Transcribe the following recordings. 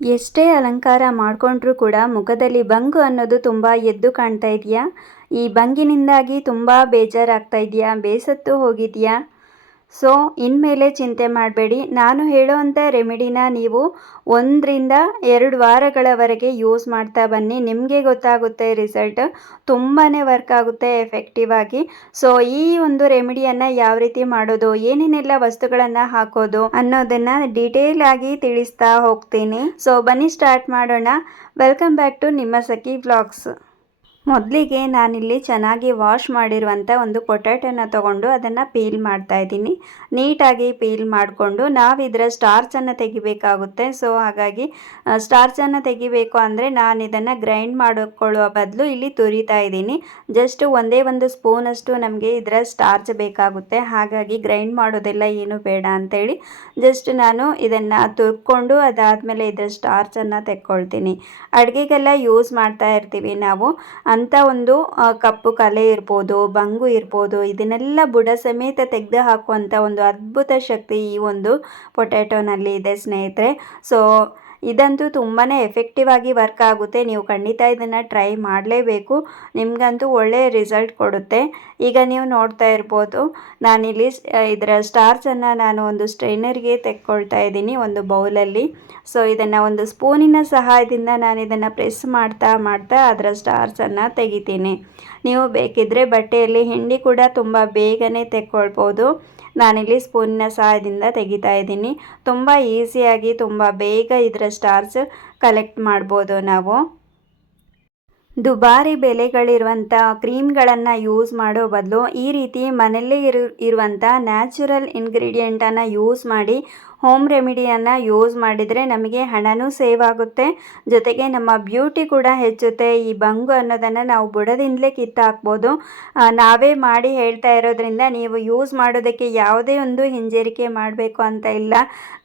ಎಷ್ಟೇ ಅಲಂಕಾರ ಮಾಡಿಕೊಂಡ್ರೂ ಕೂಡ ಮುಖದಲ್ಲಿ ಬಂಗು ಅನ್ನೋದು ತುಂಬ ಎದ್ದು ಕಾಣ್ತಾ ಇದೆಯಾ? ಈ ಬಂಗಿನಿಂದಾಗಿ ತುಂಬ ಬೇಜಾರಾಗ್ತಾ ಇದೆಯಾ? ಬೇಸತ್ತು ಹೋಗಿದೆಯಾ? ಸೊ ಇನ್ಮೇಲೆ ಚಿಂತೆ ಮಾಡಬೇಡಿ. ನಾನು ಹೇಳೋವಂಥ ರೆಮಿಡಿನ ನೀವು 1 ರಿಂದ 2 ವಾರಗಳವರೆಗೆ ಯೂಸ್ ಮಾಡ್ತಾ ಬನ್ನಿ. ನಿಮಗೆ ಗೊತ್ತಾಗುತ್ತೆ ರಿಸಲ್ಟ್ ತುಂಬಾ ವರ್ಕ್ ಆಗುತ್ತೆ ಎಫೆಕ್ಟಿವ್ ಆಗಿ. ಸೊ ಈ ಒಂದು ರೆಮಿಡಿಯನ್ನು ಯಾವ ರೀತಿ ಮಾಡೋದು, ಏನೇನೆಲ್ಲ ವಸ್ತುಗಳನ್ನು ಹಾಕೋದು ಅನ್ನೋದನ್ನು ಡೀಟೇಲ್ ಆಗಿ ತಿಳಿಸ್ತಾ ಹೋಗ್ತೀನಿ. ಸೊ ಬನ್ನಿ ಸ್ಟಾರ್ಟ್ ಮಾಡೋಣ. ವೆಲ್ಕಮ್ ಬ್ಯಾಕ್ ಟು ನಿಮ್ಮ ಸಖಿ ವ್ಲಾಗ್ಸ್. ಮೊದಲಿಗೆ ನಾನಿಲ್ಲಿ ಚೆನ್ನಾಗಿ ವಾಶ್ ಮಾಡಿರುವಂಥ ಒಂದು ಪೊಟ್ಯಾಟೊನ ತೊಗೊಂಡು ಅದನ್ನು ಪೀಲ್ ಮಾಡ್ತಾ ಇದ್ದೀನಿ. ನೀಟಾಗಿ ಪೀಲ್ ಮಾಡಿಕೊಂಡು ನಾವು ಇದರ ಸ್ಟಾರ್ಚನ್ನು ತೆಗಿಬೇಕಾಗುತ್ತೆ. ಸೊ ಹಾಗಾಗಿ ಸ್ಟಾರ್ಚನ್ನು ತೆಗಿಬೇಕು ಅಂದರೆ ನಾನು ಇದನ್ನು ಗ್ರೈಂಡ್ ಮಾಡಿಕೊಳ್ಳುವ ಬದಲು ಇಲ್ಲಿ ತುರಿತಾ ಇದ್ದೀನಿ. ಜಸ್ಟ್ ಒಂದೇ ಒಂದು ಸ್ಪೂನಷ್ಟು ನಮಗೆ ಇದರ ಸ್ಟಾರ್ಚ್ ಬೇಕಾಗುತ್ತೆ. ಹಾಗಾಗಿ ಗ್ರೈಂಡ್ ಮಾಡೋದೆಲ್ಲ ಏನು ಬೇಡ ಅಂಥೇಳಿ ಜಸ್ಟ್ ನಾನು ಇದನ್ನು ತುರ್ಕೊಂಡು ಅದಾದಮೇಲೆ ಇದರ ಸ್ಟಾರ್ಚನ್ನು ತೆಕ್ಕೊಳ್ತೀನಿ. ಅಡುಗೆಗೆಲ್ಲ ಯೂಸ್ ಮಾಡ್ತಾ ಇರ್ತೀವಿ ನಾವು. ಅಂಥ ಒಂದು ಕಪ್ಪು ಕಲೆ ಇರ್ಬೋದು, ಬಂಗು ಇರ್ಬೋದು, ಇದನ್ನೆಲ್ಲ ಬುಡ ಸಮೇತ ತೆಗೆದು ಹಾಕುವಂಥ ಒಂದು ಅದ್ಭುತ ಶಕ್ತಿ ಈ ಒಂದು ಪೊಟ್ಯಾಟೊನಲ್ಲಿ ಇದೆ ಸ್ನೇಹಿತರೆ. ಸೊ ಇದಂತೂ ತುಂಬಾ ಎಫೆಕ್ಟಿವ್ ಆಗಿ ವರ್ಕ್ ಆಗುತ್ತೆ. ನೀವು ಖಂಡಿತ ಇದನ್ನು ಟ್ರೈ ಮಾಡಲೇಬೇಕು. ನಿಮಗಂತೂ ಒಳ್ಳೆಯ ರಿಸಲ್ಟ್ ಕೊಡುತ್ತೆ. ಈಗ ನೀವು ನೋಡ್ತಾ ಇರ್ಬೋದು ನಾನಿಲ್ಲಿ ಇದರ ಸ್ಟಾರ್ಚನ್ನು ನಾನು ಒಂದು ಸ್ಟ್ರೈನರ್ಗೆ ತೆಕ್ಕೊಳ್ತಾ ಇದ್ದೀನಿ ಒಂದು ಬೌಲಲ್ಲಿ. ಸೊ ಇದನ್ನು ಒಂದು ಸ್ಪೂನಿನ ಸಹಾಯದಿಂದ ನಾನು ಇದನ್ನು ಪ್ರೆಸ್ ಮಾಡ್ತಾ ಅದರ ಸ್ಟಾರ್ಚನ್ನು ತೆಗಿತೀನಿ. ನೀವು ಬೇಕಿದ್ದರೆ ಬಟ್ಟೆಯಲ್ಲಿ ಹಿಂಡಿ ಕೂಡ ತುಂಬ ಬೇಗನೆ ತೆಕ್ಕೊಳ್ಬೋದು. ನಾನಿಲ್ಲಿ ಸ್ಪೂನಿನ ಸಹಾಯದಿಂದ ತೆಗಿತಾ ಇದ್ದೀನಿ. ತುಂಬ ಈಸಿಯಾಗಿ ತುಂಬ ಬೇಗ ಇದರ ಸ್ಟಾರ್ಚ್ ಕಲೆಕ್ಟ್ ಮಾಡ್ಬೋದು ನಾವು. ದುಬಾರಿ ಬೆಲೆಗಳಿರುವಂಥ ಕ್ರೀಮ್ಗಳನ್ನು ಯೂಸ್ ಮಾಡೋ ಬದಲು ಈ ರೀತಿ ಮನೆಯಲ್ಲೇ ಇರುವಂಥ ನ್ಯಾಚುರಲ್ ಇಂಗ್ರೀಡಿಯೆಂಟನ್ನು ಯೂಸ್ ಮಾಡಿ ಹೋಮ್ ರೆಮಿಡಿಯನ್ನು ಯೂಸ್ ಮಾಡಿದರೆ ನಮಗೆ ಹಣನೂ ಸೇವ್ ಆಗುತ್ತೆ, ಜೊತೆಗೆ ನಮ್ಮ ಬ್ಯೂಟಿ ಕೂಡ ಹೆಚ್ಚುತ್ತೆ. ಈ ಬಂಗು ಅನ್ನೋದನ್ನು ನಾವು ಬುಡದಿಂದಲೇ ಕಿತ್ತಾಕ್ಬೋದು. ನಾವೇ ಮಾಡಿ ಹೇಳ್ತಾ ಇರೋದ್ರಿಂದ ನೀವು ಯೂಸ್ ಮಾಡೋದಕ್ಕೆ ಯಾವುದೇ ಒಂದು ಹಿಂಜರಿಕೆ ಮಾಡಬೇಕು ಅಂತ ಇಲ್ಲ.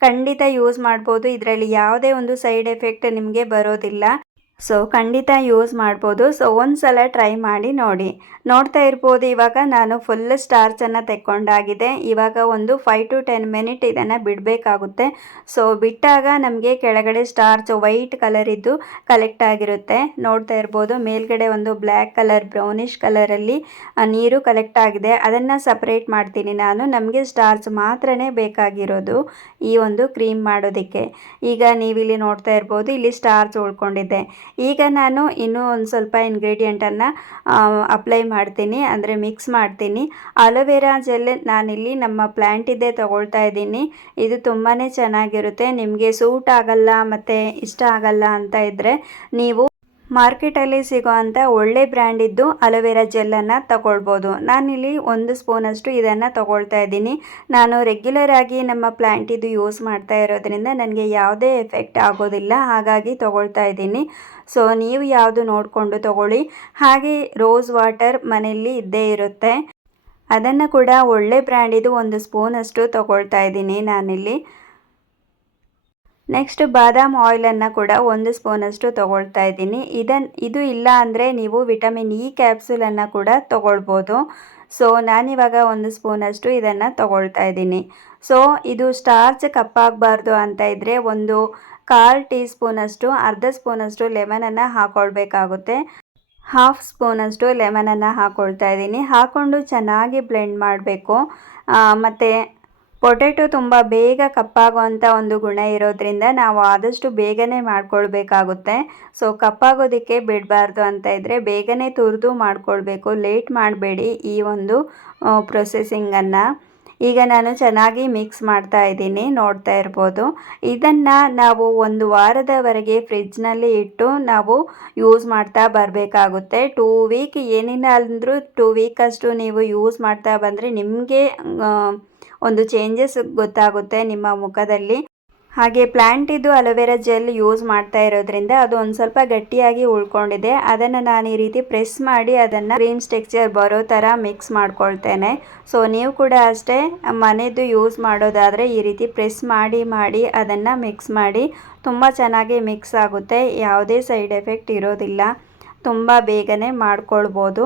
ಖಂಡಿತ ಯೂಸ್ ಮಾಡ್ಬೋದು. ಇದರಲ್ಲಿ ಯಾವುದೇ ಒಂದು ಸೈಡ್ ಎಫೆಕ್ಟ್ ನಿಮಗೆ ಬರೋದಿಲ್ಲ. ಸೊ ಖಂಡಿತ ಯೂಸ್ ಮಾಡ್ಬೋದು. ಸೊ ಒಂದು ಸಲ ಟ್ರೈ ಮಾಡಿ ನೋಡಿ. ನೋಡ್ತಾ ಇರ್ಬೋದು ಇವಾಗ ನಾನು ಫುಲ್ ಸ್ಟಾರ್ಚನ್ನು ತೆಕ್ಕೊಂಡಾಗಿದೆ. ಇವಾಗ ಒಂದು 5 to 10 ಮಿನಿಟ್ ಇದನ್ನು ಬಿಡಬೇಕಾಗುತ್ತೆ. ಸೊ ಬಿಟ್ಟಾಗ ನಮಗೆ ಕೆಳಗಡೆ ಸ್ಟಾರ್ಚ್ ವೈಟ್ ಕಲರ್ ಇದ್ದು ಕಲೆಕ್ಟ್ ಆಗಿರುತ್ತೆ. ನೋಡ್ತಾ ಇರ್ಬೋದು ಮೇಲ್ಗಡೆ ಒಂದು ಬ್ಲ್ಯಾಕ್ ಕಲರ್ ಬ್ರೌನಿಷ್ ಕಲರಲ್ಲಿ ನೀರು ಕಲೆಕ್ಟ್ ಆಗಿದೆ. ಅದನ್ನು ಸಪ್ರೇಟ್ ಮಾಡ್ತೀನಿ ನಾನು. ನಮಗೆ ಸ್ಟಾರ್ಚ್ ಮಾತ್ರನೇ ಬೇಕಾಗಿರೋದು ಈ ಒಂದು ಕ್ರೀಮ್ ಮಾಡೋದಕ್ಕೆ. ಈಗ ನೀವಿಲ್ಲಿ ನೋಡ್ತಾ ಇರ್ಬೋದು ಇಲ್ಲಿ ಸ್ಟಾರ್ಚ್ ಉಳ್ಕೊಂಡಿದೆ. ಈಗ ನಾನು ಇನ್ನೂ ಒಂದು ಸ್ವಲ್ಪ ಇಂಗ್ರೀಡಿಯೆಂಟನ್ನು ಅಪ್ಲೈ ಮಾಡ್ತೀನಿ, ಅಂದರೆ ಮಿಕ್ಸ್ ಮಾಡ್ತೀನಿ. ಅಲೋವೆರಾ ಜೆಲ್ ನಾನಿಲ್ಲಿ ನಮ್ಮ ಪ್ಲ್ಯಾಂಟಿದ್ದೇ ತೊಗೊಳ್ತಾ ಇದ್ದೀನಿ. ಇದು ತುಂಬಾ ಚೆನ್ನಾಗಿರುತ್ತೆ. ನಿಮಗೆ ಸೂಟ್ ಆಗಲ್ಲ ಮತ್ತು ಇಷ್ಟ ಆಗಲ್ಲ ಅಂತ ಇದ್ದರೆ ನೀವು ಮಾರ್ಕೆಟಲ್ಲಿ ಸಿಗೋವಂಥ ಒಳ್ಳೆ ಬ್ರ್ಯಾಂಡಿದ್ದು ಅಲೋವೆರಾ ಜೆಲ್ಲನ್ನು ತಗೊಳ್ಬೋದು. ನಾನಿಲ್ಲಿ 1 ಸ್ಪೂನಷ್ಟು ಇದನ್ನು ತಗೊಳ್ತಾ ಇದ್ದೀನಿ. ನಾನು ರೆಗ್ಯುಲರ್ ಆಗಿ ನಮ್ಮ ಪ್ಲ್ಯಾಂಟಿದ್ದು ಯೂಸ್ ಮಾಡ್ತಾ ಇರೋದ್ರಿಂದ ನನಗೆ ಯಾವುದೇ ಎಫೆಕ್ಟ್ ಆಗೋದಿಲ್ಲ, ಹಾಗಾಗಿ ತಗೊಳ್ತಾ ಇದ್ದೀನಿ. ಸೊ ನೀವು ಯಾವುದು ನೋಡಿಕೊಂಡು ತಗೊಳ್ಳಿ. ಹಾಗೆ ರೋಸ್ ವಾಟರ್ ಮನೆಯಲ್ಲಿ ಇದ್ದೇ ಇರುತ್ತೆ, ಅದನ್ನು ಕೂಡ ಒಳ್ಳೆ ಬ್ರ್ಯಾಂಡಿದು 1 ಸ್ಪೂನಷ್ಟು ತಗೊಳ್ತಾ ಇದ್ದೀನಿ ನಾನಿಲ್ಲಿ. ನೆಕ್ಸ್ಟ್ ಬಾದಾಮ್ ಆಯಿಲನ್ನು ಕೂಡ 1 ಸ್ಪೂನಷ್ಟು ತೊಗೊಳ್ತಾ ಇದ್ದೀನಿ. ಇದು ಇಲ್ಲ ಅಂದರೆ ನೀವು ವಿಟಮಿನ್ ಇ ಕ್ಯಾಪ್ಸೂಲನ್ನು ಕೂಡ ತೊಗೊಳ್ಬೋದು. ಸೊ ನಾನಿವಾಗ 1 ಸ್ಪೂನಷ್ಟು ಇದನ್ನು ತೊಗೊಳ್ತಾ ಇದ್ದೀನಿ. ಸೊ ಇದು ಸ್ಟಾರ್ಚ್ ಕಪ್ಪಾಗಬಾರ್ದು ಅಂತ ಇದ್ದರೆ ಒಂದು 1/4 ಟೀ ಸ್ಪೂನಷ್ಟು ಅರ್ಧ ಸ್ಪೂನಷ್ಟು ಲೆಮನನ್ನು ಹಾಕ್ಕೊಳ್ಬೇಕಾಗುತ್ತೆ. 1/2 ಸ್ಪೂನಷ್ಟು ಲೆಮನನ್ನು ಹಾಕ್ಕೊಳ್ತಾ ಇದ್ದೀನಿ. ಹಾಕ್ಕೊಂಡು ಚೆನ್ನಾಗಿ ಬ್ಲೆಂಡ್ ಮಾಡಬೇಕು. ಮತ್ತು ಪೊಟ್ಯಾಟೊ ತುಂಬ ಬೇಗ ಕಪ್ಪಾಗುವಂಥ ಒಂದು ಗುಣ ಇರೋದ್ರಿಂದ ನಾವು ಆದಷ್ಟು ಬೇಗನೆ ಮಾಡ್ಕೊಳ್ಬೇಕಾಗುತ್ತೆ. ಸೊ ಕಪ್ಪಾಗೋದಕ್ಕೆ ಬಿಡಬಾರ್ದು ಅಂತ ಇದ್ದರೆ ಬೇಗನೆ ತುರಿದು ಮಾಡ್ಕೊಳ್ಬೇಕು, ಲೇಟ್ ಮಾಡಬೇಡಿ ಈ ಒಂದು ಪ್ರೊಸೆಸಿಂಗನ್ನು. ಈಗ ನಾನು ಚೆನ್ನಾಗಿ ಮಿಕ್ಸ್ ಮಾಡ್ತಾ ಇದ್ದೀನಿ, ನೋಡ್ತಾ ಇರ್ಬೋದು. ಇದನ್ನು ನಾವು 1 ವಾರದವರೆಗೆ ಫ್ರಿಡ್ಜ್ನಲ್ಲಿ ಇಟ್ಟು ನಾವು ಯೂಸ್ ಮಾಡ್ತಾ ಬರಬೇಕಾಗುತ್ತೆ. 2 ವೀಕ್ ಏನಿಲ್ಲ ಅಂದರೂ 2 ವೀಕಷ್ಟು ನೀವು ಯೂಸ್ ಮಾಡ್ತಾ ಬಂದರೆ ನಿಮಗೆ ಒಂದು ಚೇಂಜಸ್ ಗೊತ್ತಾಗುತ್ತೆ ನಿಮ್ಮ ಮುಖದಲ್ಲಿ. ಹಾಗೆ ಪ್ಲ್ಯಾಂಟಿದ್ದು ಅಲೋವೆರಾ ಜೆಲ್ ಯೂಸ್ ಮಾಡ್ತಾ ಇರೋದ್ರಿಂದ ಅದು ಒಂದು ಸ್ವಲ್ಪ ಗಟ್ಟಿಯಾಗಿ ಉಳ್ಕೊಂಡಿದೆ. ಅದನ್ನು ನಾನು ಈ ರೀತಿ ಪ್ರೆಸ್ ಮಾಡಿ ಅದನ್ನು ಕ್ರೀಮ್ಸ್ ಟೆಕ್ಸ್ಚರ್ ಬರೋ ಥರ ಮಿಕ್ಸ್ ಮಾಡ್ಕೊಳ್ತೇನೆ. ಸೊ ನೀವು ಕೂಡ ಅಷ್ಟೇ ಮನೆಯದು ಯೂಸ್ ಮಾಡೋದಾದರೆ ಈ ರೀತಿ ಪ್ರೆಸ್ ಮಾಡಿ ಅದನ್ನು ಮಿಕ್ಸ್ ಮಾಡಿ. ತುಂಬ ಚೆನ್ನಾಗಿ ಮಿಕ್ಸ್ ಆಗುತ್ತೆ, ಯಾವುದೇ ಸೈಡ್ ಎಫೆಕ್ಟ್ ಇರೋದಿಲ್ಲ, ತುಂಬ ಬೇಗನೆ ಮಾಡ್ಕೊಳ್ಬೋದು.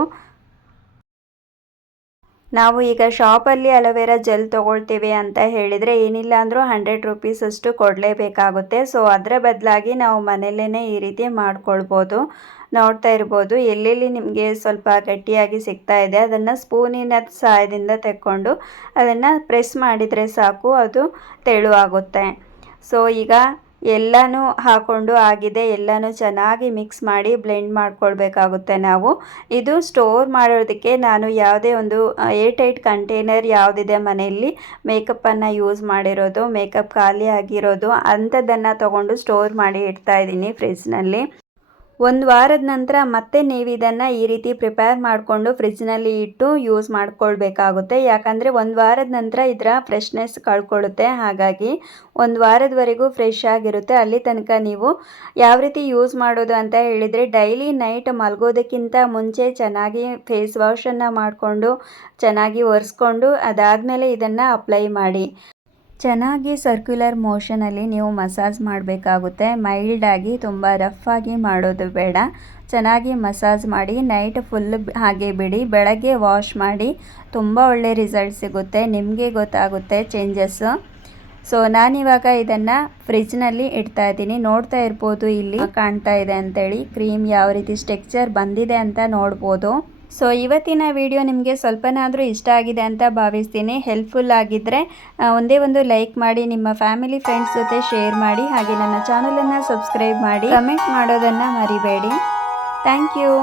ನಾವು ಈಗ ಶಾಪಲ್ಲಿ ಅಲೋವೆರಾ ಜೆಲ್ ತೊಗೊಳ್ತೀವಿ ಅಂತ ಹೇಳಿದರೆ ಏನಿಲ್ಲ ಅಂದರೂ 100 ರುಪೀಸ್ ಅಷ್ಟು ಕೊಡಲೇಬೇಕಾಗುತ್ತೆ. ಸೊ ಅದರ ಬದಲಾಗಿ ನಾವು ಮನೆಯಲ್ಲೇ ಈ ರೀತಿ ಮಾಡ್ಕೊಳ್ಬೋದು. ನೋಡ್ತಾ ಇರ್ಬೋದು ಎಲ್ಲೆಲ್ಲಿ ನಿಮಗೆ ಸ್ವಲ್ಪ ಗಟ್ಟಿಯಾಗಿ ಸಿಗ್ತಾ ಇದೆ ಅದನ್ನು ಸ್ಪೂನಿನ ಸಹಾಯದಿಂದ ತೆಕ್ಕೊಂಡು ಅದನ್ನು ಪ್ರೆಸ್ ಮಾಡಿದರೆ ಸಾಕು, ಅದು ತೆಳುವಾಗುತ್ತೆ. ಸೊ ಈಗ ಎಲ್ಲನೂ ಹಾಕ್ಕೊಂಡು ಆಗಿದೆ, ಎಲ್ಲನೂ ಚೆನ್ನಾಗಿ ಮಿಕ್ಸ್ ಮಾಡಿ ಬ್ಲೆಂಡ್ ಮಾಡ್ಕೊಳ್ಬೇಕಾಗುತ್ತೆ ನಾವು. ಇದು ಸ್ಟೋರ್ ಮಾಡೋದಕ್ಕೆ ನಾನು ಯಾವುದೇ ಒಂದು ಏರ್ಟೈಟ್ ಕಂಟೈನರ್ ಯಾವುದಿದೆ ಮನೆಯಲ್ಲಿ ಮೇಕಪ್ಪನ್ನು ಯೂಸ್ ಮಾಡಿರೋದು, ಮೇಕಪ್ ಖಾಲಿ ಆಗಿರೋದು ಅಂಥದ್ದನ್ನು ತೊಗೊಂಡು ಸ್ಟೋರ್ ಮಾಡಿ ಇಡ್ತಾ ಇದ್ದೀನಿ ಫ್ರಿಜ್ನಲ್ಲಿ. 1 ವಾರದ ನಂತರ ಮತ್ತೆ ನೀವು ಇದನ್ನು ಈ ರೀತಿ ಪ್ರಿಪೇರ್ ಮಾಡಿಕೊಂಡು ಫ್ರಿಜ್ನಲ್ಲಿ ಇಟ್ಟು ಯೂಸ್ ಮಾಡ್ಕೊಳ್ಬೇಕಾಗುತ್ತೆ. ಯಾಕಂದರೆ 1 ವಾರದ ನಂತರ ಇದರ ಫ್ರೆಶ್ನೆಸ್ ಕಳ್ಕೊಳ್ಳುತ್ತೆ. ಹಾಗಾಗಿ 1 ವಾರದವರೆಗೂ ಫ್ರೆಶ್ ಆಗಿರುತ್ತೆ. ಅಲ್ಲಿ ತನಕ ನೀವು ಯಾವ ರೀತಿ ಯೂಸ್ ಮಾಡೋದು ಅಂತ ಹೇಳಿದರೆ ಡೈಲಿ ನೈಟ್ ಮಲಗೋದಕ್ಕಿಂತ ಮುಂಚೆ ಚೆನ್ನಾಗಿ ಫೇಸ್ ವಾಶನ್ನು ಮಾಡಿಕೊಂಡು ಚೆನ್ನಾಗಿ ಒರೆಸ್ಕೊಂಡು ಅದಾದಮೇಲೆ ಇದನ್ನು ಅಪ್ಲೈ ಮಾಡಿ. ಚೆನ್ನಾಗಿ ಸರ್ಕ್ಯುಲರ್ ಮೋಷನಲ್ಲಿ ನೀವು ಮಸಾಜ್ ಮಾಡಬೇಕಾಗುತ್ತೆ. ಮೈಲ್ಡಾಗಿ ತುಂಬ ರಫಾಗಿ ಮಾಡೋದು ಬೇಡ. ಚೆನ್ನಾಗಿ ಮಸಾಜ್ ಮಾಡಿ ನೈಟ್ ಫುಲ್ ಹಾಗೆ ಬಿಡಿ. ಬೆಳಗ್ಗೆ ವಾಶ್ ಮಾಡಿ, ತುಂಬ ಒಳ್ಳೆ ರಿಸಲ್ಟ್ ಸಿಗುತ್ತೆ, ನಿಮಗೆ ಗೊತ್ತಾಗುತ್ತೆ ಚೇಂಜಸ್ಸು. ಸೊ ನಾನಿವಾಗ ಇದನ್ನು ಫ್ರಿಜ್ನಲ್ಲಿ ಇಡ್ತಾ ಇದ್ದೀನಿ. ನೋಡ್ತಾ ಇರ್ಬೋದು ಇಲ್ಲಿ ಕಾಣ್ತಾ ಇದೆ ಅಂತೇಳಿ ಕ್ರೀಮ್ ಯಾವ ರೀತಿ ಸ್ಟ್ರಕ್ಚರ್ ಬಂದಿದೆ ಅಂತ ನೋಡ್ಬೋದು. ಸೊ ಇವತ್ತಿನ ವಿಡಿಯೋ ನಿಮಗೆ ಸ್ವಲ್ಪನಾದರೂ ಇಷ್ಟ ಆಗಿದೆ ಅಂತ ಭಾವಿಸ್ತೀನಿ. ಹೆಲ್ಪ್ಫುಲ್ ಆಗಿದ್ದರೆ ಒಂದೇ ಒಂದು ಲೈಕ್ ಮಾಡಿ, ನಿಮ್ಮ ಫ್ಯಾಮಿಲಿ ಫ್ರೆಂಡ್ಸ್ ಜೊತೆ ಶೇರ್ ಮಾಡಿ, ಹಾಗೆ ನನ್ನ ಚಾನಲನ್ನು ಸಬ್ಸ್ಕ್ರೈಬ್ ಮಾಡಿ, ಕಮೆಂಟ್ ಮಾಡೋದನ್ನು ಮರಿಬೇಡಿ. Thank you.